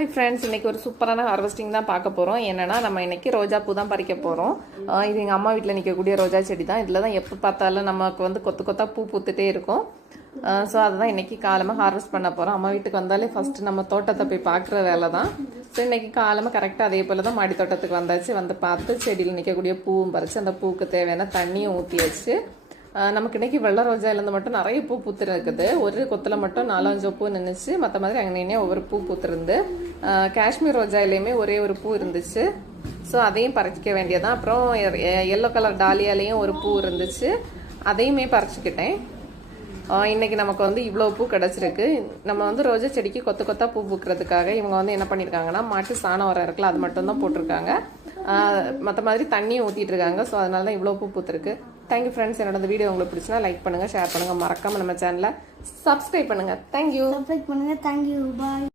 Hi friends, இன்றைக்கி ஒரு சூப்பரான ஹார்வெஸ்டிங் தான் பார்க்க போகிறோம். என்னென்னா நம்ம இன்றைக்கி ரோஜா பூ தான் பறிக்க போகிறோம். இது எங்கள் அம்மா வீட்டில் நிற்கக்கூடிய ரோஜா செடி தான். இதில் தான் எப்போ பார்த்தாலும் நமக்கு வந்து கொத்து கொத்தாக பூ பூத்துட்டே இருக்கும். ஸோ அதுதான் இன்றைக்கி காலமாக ஹார்வெஸ்ட் பண்ண போகிறோம். அம்மா வீட்டுக்கு வந்தாலே ஃபஸ்ட்டு நம்ம தோட்டத்தை போய் பார்க்குற வேலை தான். ஸோ இன்றைக்கி காலமாக கரெக்டாக அதே போல் தான் மாடி தோட்டத்துக்கு வந்தாச்சு. வந்து பார்த்து செடியில் நிற்கக்கூடிய பூவும் பறித்து அந்த பூவுக்கு தேவையான தண்ணியும் ஊற்றி வச்சு நமக்கு இன்றைக்கி வெள்ளை ரோஜாயிலேருந்து மட்டும் நிறைய பூ பூத்துரு இருக்குது. ஒரு கொத்தில் மட்டும் 4-5 பூ நின்றுச்சு. மற்ற மாதிரி அங்கே ஒவ்வொரு பூ பூத்துருந்து. காஷ்மீர் ரோஜாயிலையுமே ஒரே ஒரு பூ இருந்துச்சு. ஸோ அதையும் பறிக்க வேண்டியதான். அப்புறம் எல்லோ கலர் டாலியாலேயும் ஒரு பூ இருந்துச்சு, அதையுமே பறிச்சுக்கிட்டேன். இன்றைக்கி நமக்கு வந்து இவ்வளோ பூ கிடச்சிருக்கு. நம்ம வந்து ரோஜா செடிக்கு கொத்து கொத்தாக பூ பூக்கிறதுக்காக இவங்க வந்து என்ன பண்ணியிருக்காங்கன்னா, மாட்டு சாணம் உரம் இருக்குல்ல, அது மட்டும்தான் போட்டிருக்காங்க. மற்ற மாதிரி தண்ணியும் ஊற்றிட்டு இருக்காங்க. ஸோ அதனால தான் இவ்வளோ பூ பூத்துருக்கு. Thank you friends. என்னோட வீடியோ உங்களுக்கு பிடிச்சினா லைக் பண்ணுங்கள், ஷேர் பண்ணுங்கள், மறக்காமல் நம்ம சேனலை சப்ஸ்கிரைப் பண்ணுங்கள். தேங்க்யூ. சப்ஸ்கிரைப் பண்ணுங்கள். தேங்க்யூ. பாய்.